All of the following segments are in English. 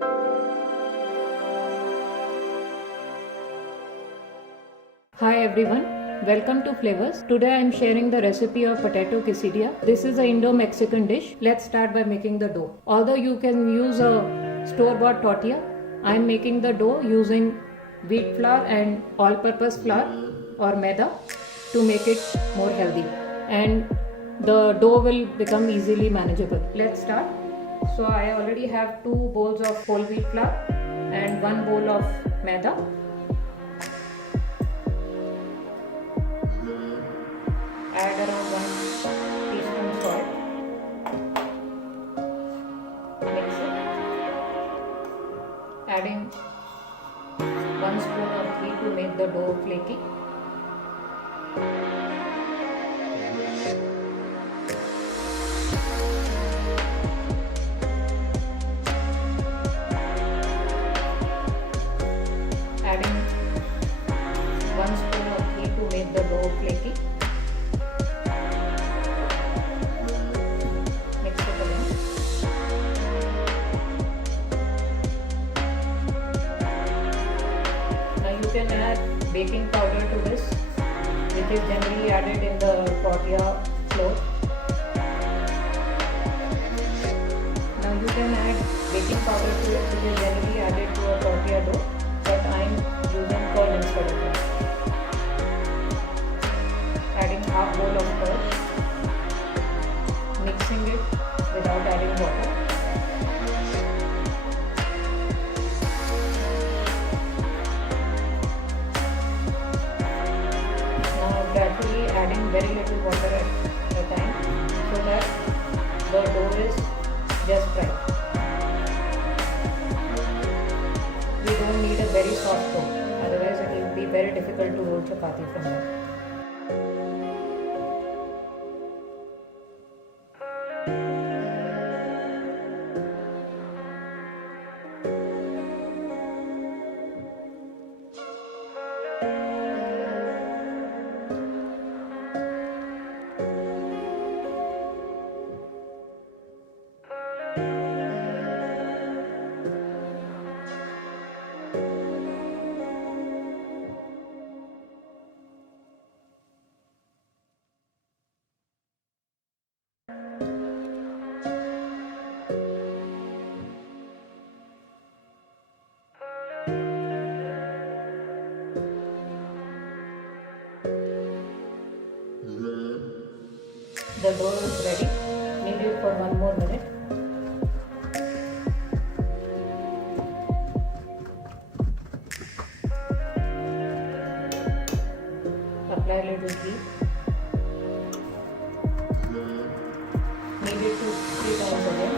Hi everyone, welcome to Flavors. Today I am sharing the recipe of potato quesadilla. This is an Indo-Mexican dish. Let's start by making the dough. Although you can use a store-bought tortilla, I am making the dough using wheat flour and all-purpose flour or maida to make it more healthy. And the dough will become easily manageable. Let's start. So I already have 2 bowls of whole wheat flour and 1 bowl of maida. Add around 1 teaspoon salt. Mix it. Adding 1 spoon of ghee to make the dough flaky. Adding 1 spoon of ghee to make the dough flaky. You can add baking powder to this, which is generally added in the tortilla flour. Now you can add baking powder to it, which is generally added to a tortilla dough, but I am using curd instead of that. Adding half bowl of curd, mixing it without adding water. Gradually adding very little water at a time so that the dough is just right. We don't need a very soft dough, otherwise it will be very difficult to roll chapati from that. The dough is ready. Knead it for 1 more minute. Apply a little ghee. Knead it 2-3 times again.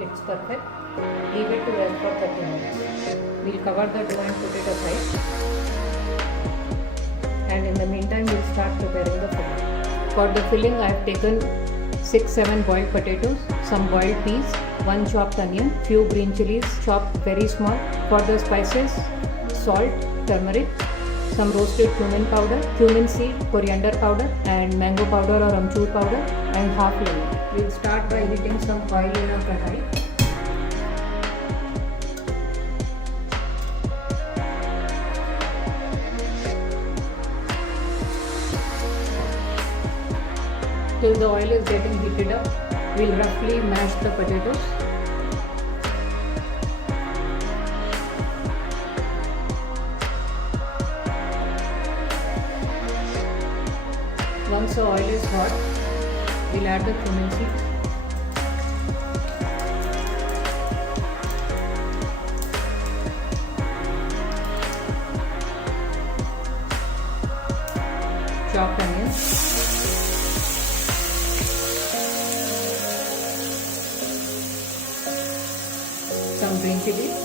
It's perfect. Leave it to rest for 30 minutes. We'll cover the dough and put it aside. And in the meantime, we'll start preparing the filling. For the filling, I have taken 6-7 boiled potatoes, some boiled peas, 1 chopped onion, few green chilies chopped very small. For the spices, salt, turmeric, some roasted cumin powder, cumin seed, coriander powder, and mango powder or amchur powder, and half lemon. We'll start by heating some oil in a kadai. Till the oil is getting heated up, we'll roughly mash the potatoes. Once the oil is hot, we'll add the cumin seeds. Chopped onions. Some green chilies.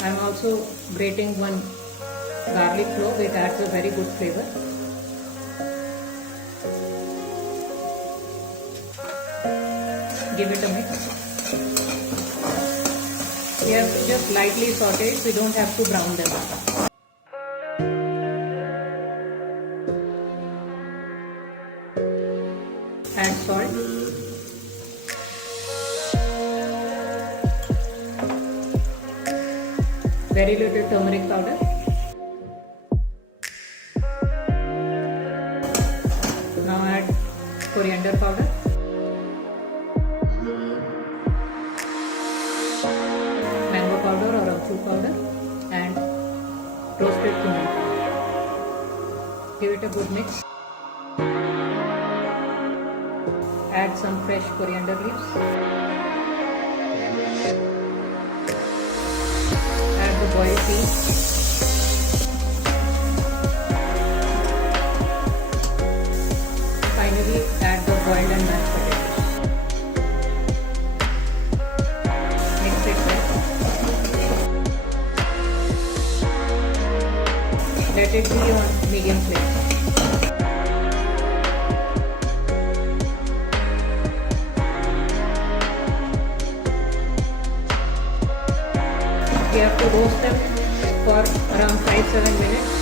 I am also grating 1 garlic clove. It adds a very good flavor. Give it a mix. We have to just lightly saute it, we don't have to brown them. Add salt. Very little turmeric powder. Now add coriander powder. Mango powder or amchur powder and roasted cumin. Give it a good mix. Add some fresh coriander leaves. Add the boiled peas. Finally, add the boiled and mashed potatoes. Mix it well. Let it be on medium flame. We have to roast them for around 5-7 minutes.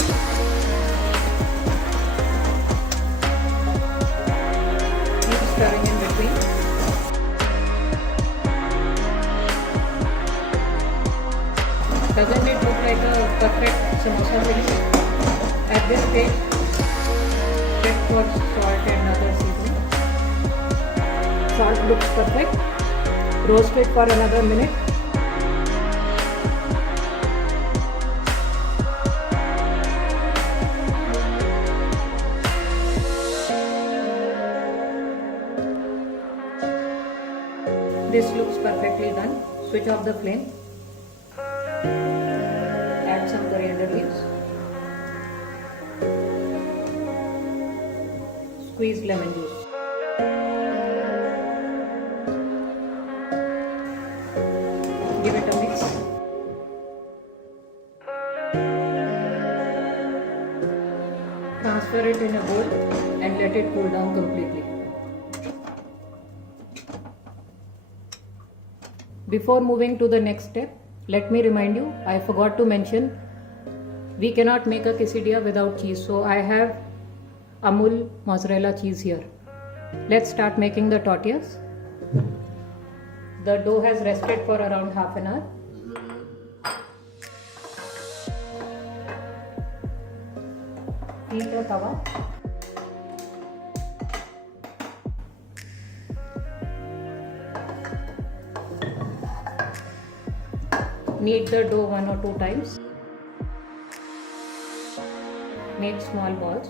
Keep stirring in between. Doesn't it look like a perfect samosa filling? At this stage, check for salt and other seasoning. Salt looks perfect. Roast it for another minute. This looks perfectly done. Switch off the flame. Add some coriander leaves. Squeeze lemon juice. Give it a mix. Transfer it in a bowl and let it cool down completely. Before moving to the next step, let me remind you, I forgot to mention, we cannot make a quesadilla without cheese. So I have Amul mozzarella cheese here. Let's start making the tortillas. The dough has rested for around half an hour. Heat a tawa. Knead the dough 1 or 2 times. Make small balls.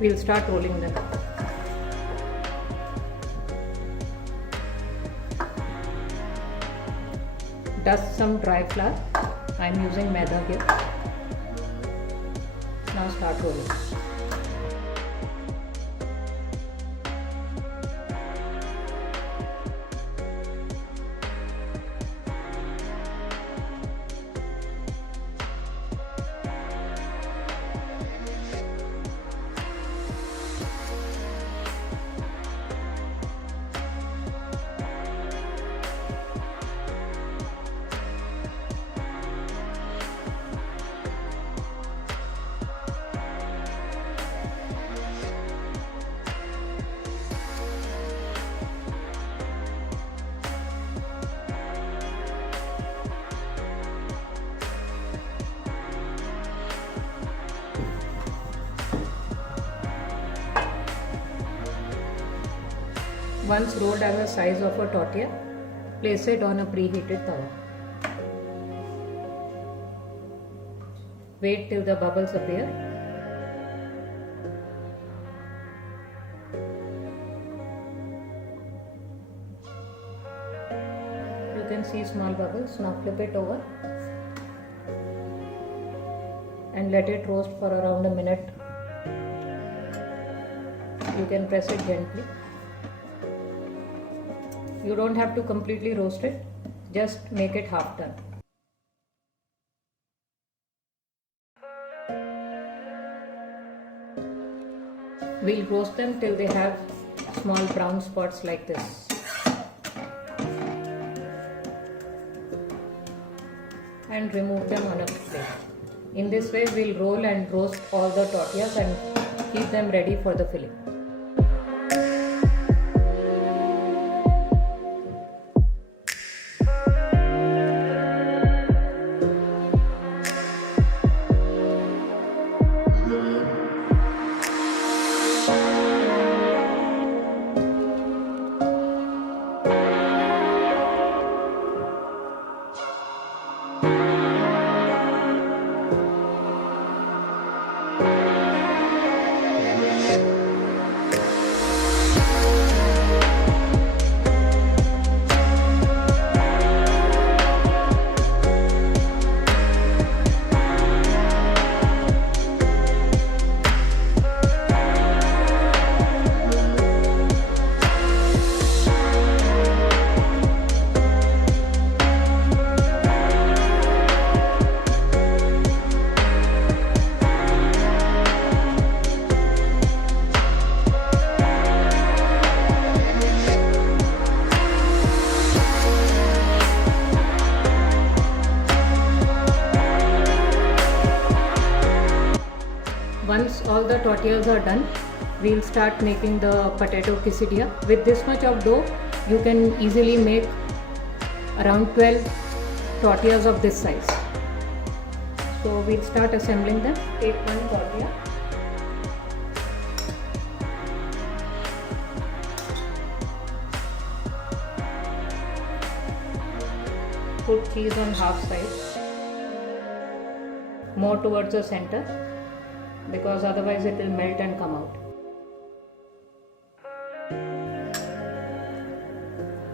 We'll start rolling them. Dust some dry flour. I am using maida here. Now start rolling. Once rolled as the size of a tortilla, place it on a preheated tawa. Wait till the bubbles appear. You can see small bubbles. Now flip it over and let it roast for around a minute. You can press it gently. You don't have to completely roast it, just make it half done. We'll roast them till they have small brown spots like this. And remove them on a plate. In this way, we'll roll and roast all the tortillas and keep them ready for the filling. Once all the tortillas are done, we'll start making the potato quesadilla. With this much of dough, you can easily make around 12 tortillas of this size. So we'll start assembling them. Take one tortilla. Put cheese on half side, more towards the center, because otherwise it will melt and come out.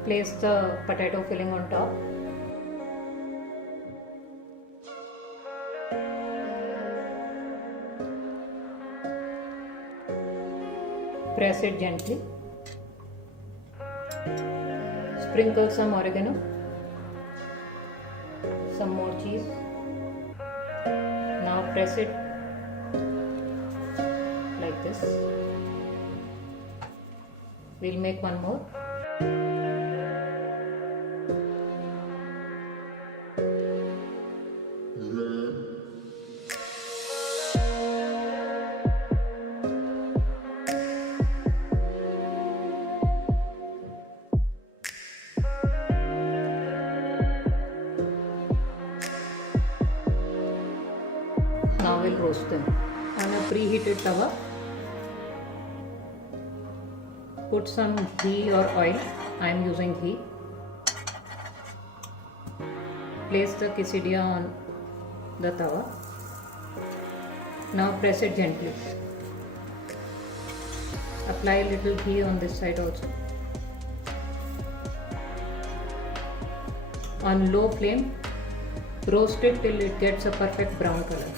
Place the potato filling on top. Press it gently. Sprinkle some oregano. Some more cheese. Now press it like this. We'll make one more. Now we'll roast them on a preheated tawa. Put some ghee or oil. I am using ghee. Place the quesadilla on the tawa. Now press it gently. Apply a little ghee on this side also. On low flame, roast it till it gets a perfect brown color.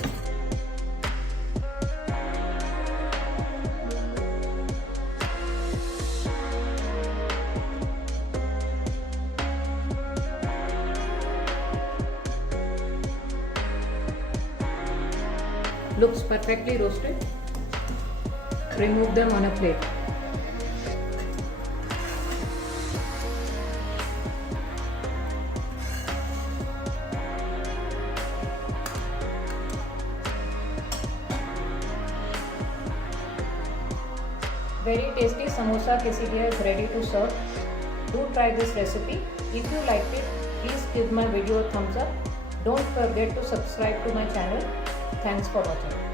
Looks perfectly roasted. Remove them on a plate. Very tasty samosa quesadilla is ready to serve. Do try this recipe. If you liked it, please give my video a thumbs up. Don't forget to subscribe to my channel. Thanks for watching.